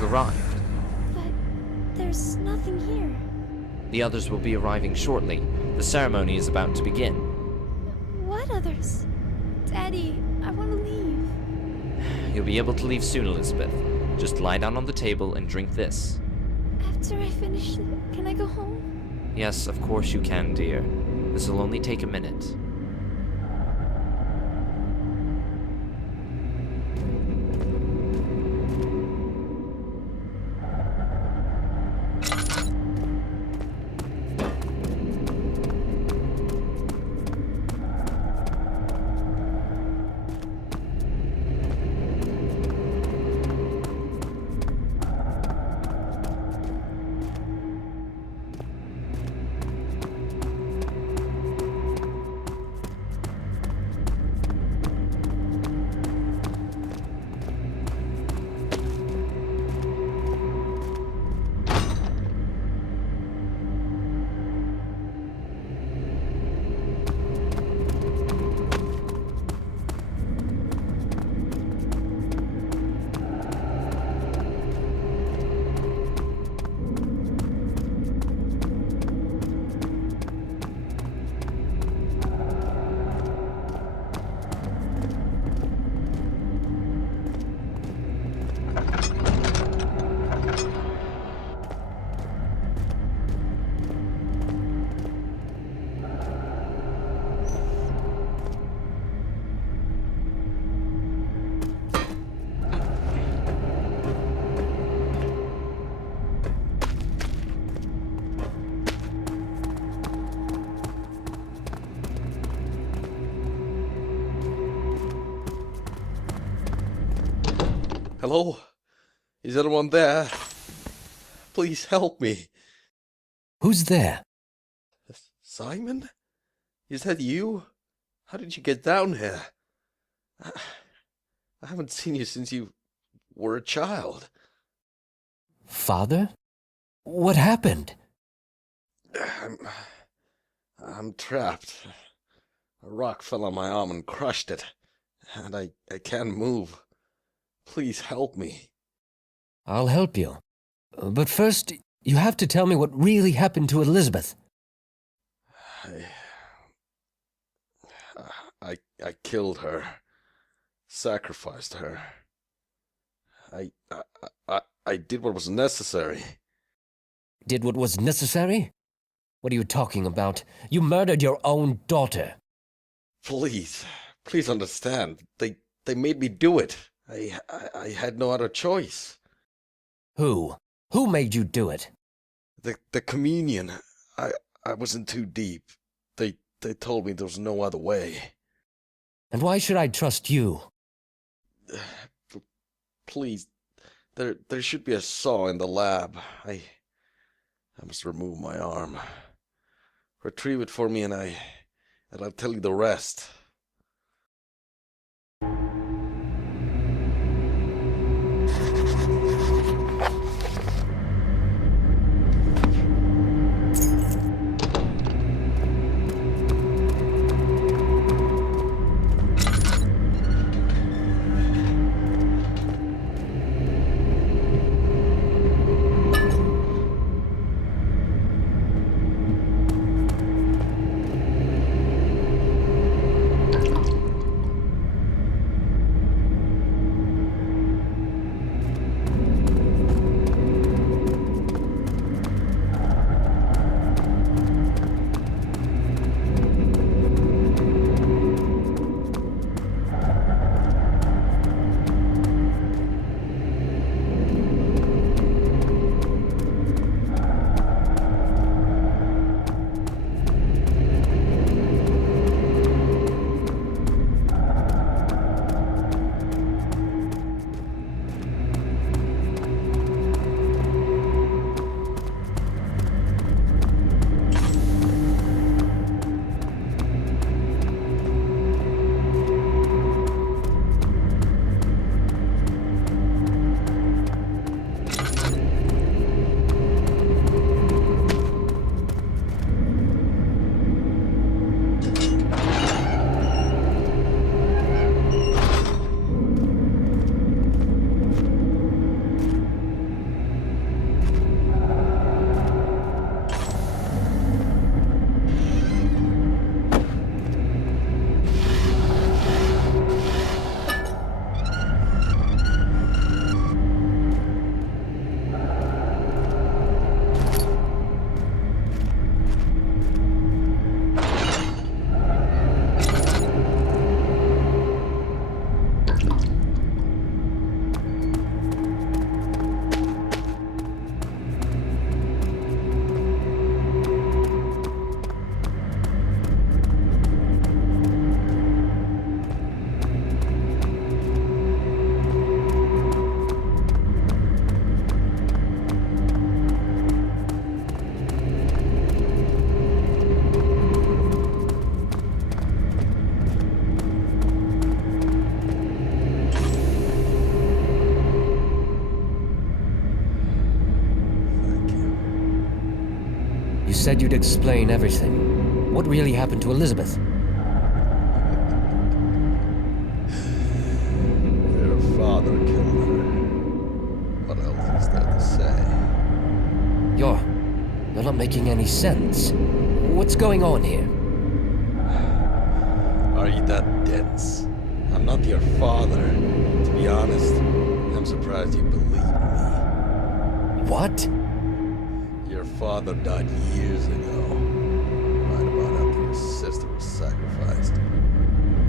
you've arrived. But there's nothing here. The others will be arriving shortly. The ceremony is about to begin. What others? Daddy, I want to leave. You'll be able to leave soon, Elizabeth. Just lie down on the table and drink this. After I finish, can I go home? Yes, of course you can, dear. This will only take a minute. Hello? Is anyone there? Please help me. Who's there? Simon? Is that you? How did you get down here? I haven't seen you since you were a child. Father? What happened? I'm trapped. A rock fell on my arm and crushed it, and I can't move. Please help me. I'll help you. But first, you have to tell me what really happened to Elizabeth. I killed her. Sacrificed her. I did what was necessary. Did what was necessary? What are you talking about? You murdered your own daughter. Please understand. They made me do it. I had no other choice. Who? Who made you do it? The communion. I wasn't too deep. They told me there was no other way. And why should I trust you? Please, there should be a saw in the lab. I must remove my arm. Retrieve it for me and I'll tell you the rest. said you'd explain everything. What really happened to Elizabeth? Their father killed her. What else is there to say? You're not making any sense. What's going on here? Are you that dense? I'm not your father. To be honest, I'm surprised you believe me. What? Your father died years ago. Right about after your sister was sacrificed.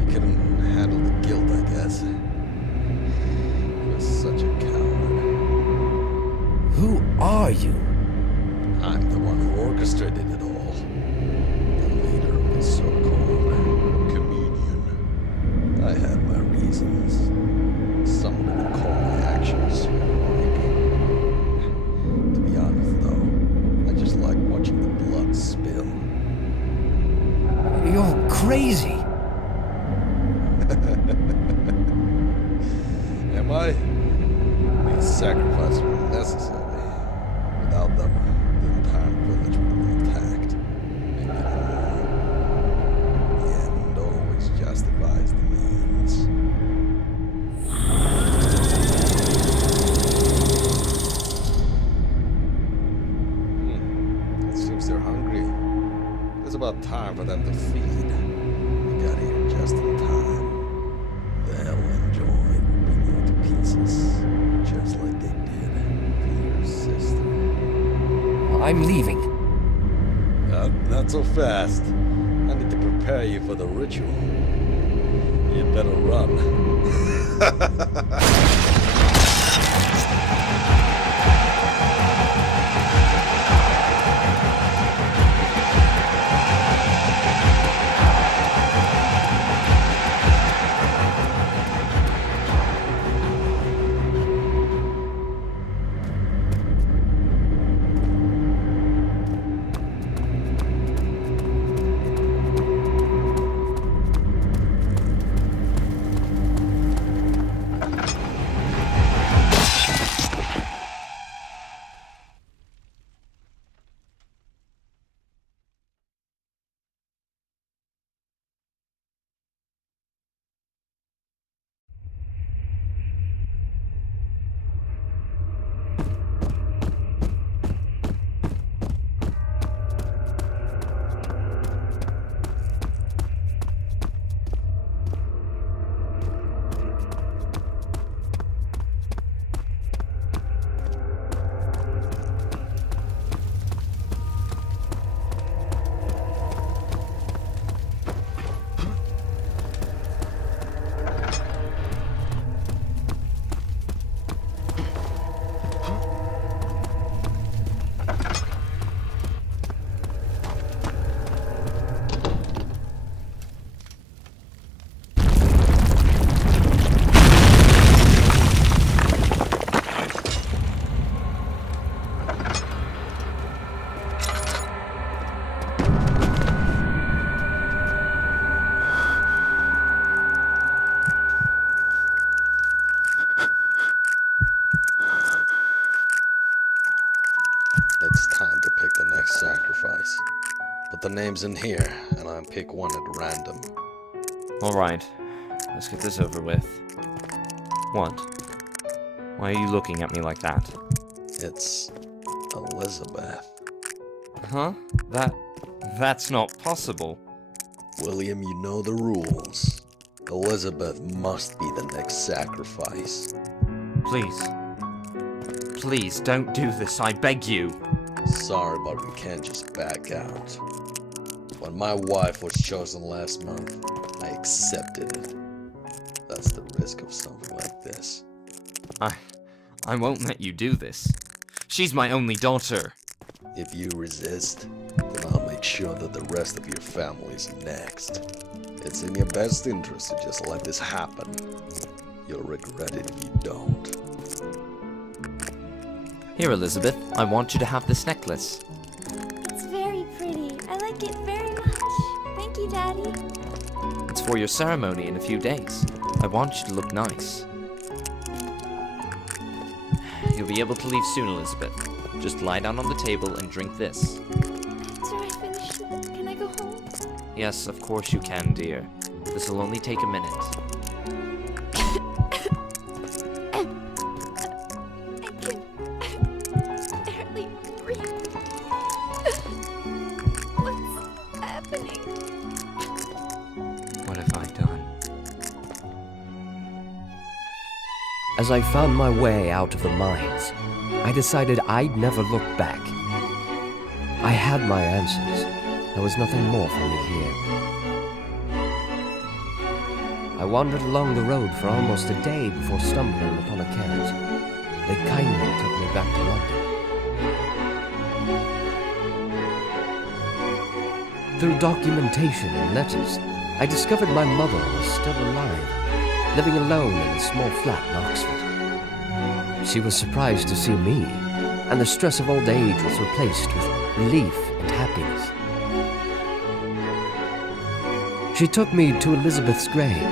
He couldn't handle the guilt, I guess. He was such a coward. Who are you? I'm the one who orchestrated it all. The leader of the so-called communion. I had my reasons. Some would even call my actions heroic. To be honest, though, I just like watching the blood spill. You're crazy. Am I? These sacrifices were necessary. Without them, the entire village would have been attacked. Maybe even more. The end always justifies the means. It seems they're hungry. It's about time for them to feed. We got here just in time. They'll enjoy ripping you to pieces, just like they did for your sister. I'm leaving. Not so fast. I need to prepare you for the ritual. You'd better run. It's time to pick the next sacrifice. Put the names in here, and I'll pick one at random. Alright, let's get this over with. What? Why are you looking at me like that? It's Elizabeth. Huh? That's not possible. William, you know the rules. Elizabeth must be the next sacrifice. Please. Please, don't do this, I beg you. Sorry, but we can't just back out. When my wife was chosen last month, I accepted it. That's the risk of something like this. I won't let you do this. She's my only daughter. If you resist, then I'll make sure that the rest of your family's next. It's in your best interest to just let this happen. You'll regret it if you don't. Here, Elizabeth, I want you to have this necklace. It's very pretty. I like it very much. Thank you, Daddy. It's for your ceremony in a few days. I want you to look nice. You'll be able to leave soon, Elizabeth. Just lie down on the table and drink this. That's Yes, of course you can, dear. This will only take a minute. I can barely breathe. What's happening? What have I done? As I found my way out of the mines, I decided I'd never look back. I had my answers. There was nothing more for me here. I wandered along the road for almost a day before stumbling upon a carriage. They kindly took me back to London. Through documentation and letters, I discovered my mother was still alive, living alone in a small flat in Oxford. She was surprised to see me, and the stress of old age was replaced with relief and happiness. She took me to Elizabeth's grave,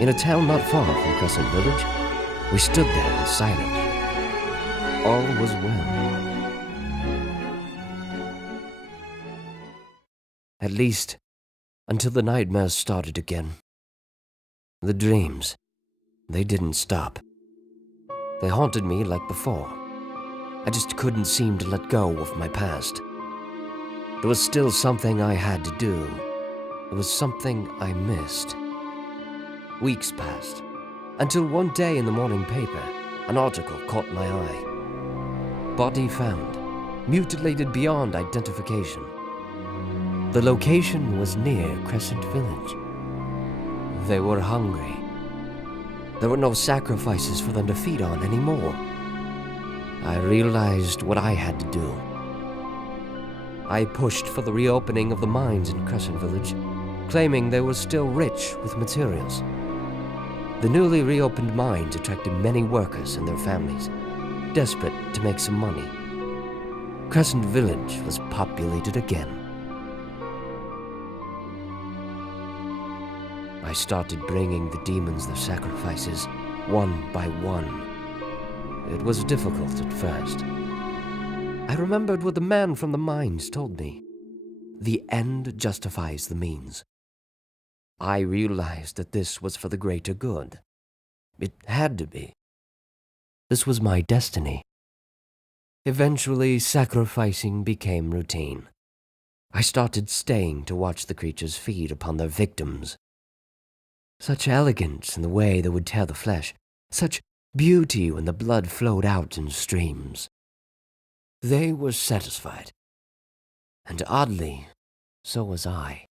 in a town not far from Crescent Village. We stood there in silence. All was well. At least, until the nightmares started again. The dreams, they didn't stop. They haunted me like before. I just couldn't seem to let go of my past. There was still something I had to do. It was something I missed. Weeks passed, until one day in the morning paper, an article caught my eye. Body found, mutilated beyond identification. The location was near Crescent Village. They were hungry. There were no sacrifices for them to feed on anymore. I realized what I had to do. I pushed for the reopening of the mines in Crescent Village, claiming they were still rich with materials. The newly reopened mines attracted many workers and their families, desperate to make some money. Crescent Village was populated again. I started bringing the demons their sacrifices, one by one. It was difficult at first. I remembered what the man from the mines told me. The end justifies the means. I realized that this was for the greater good. It had to be. This was my destiny. Eventually, sacrificing became routine. I started staying to watch the creatures feed upon their victims. Such elegance in the way they would tear the flesh, such beauty when the blood flowed out in streams. They were satisfied. And oddly, so was I.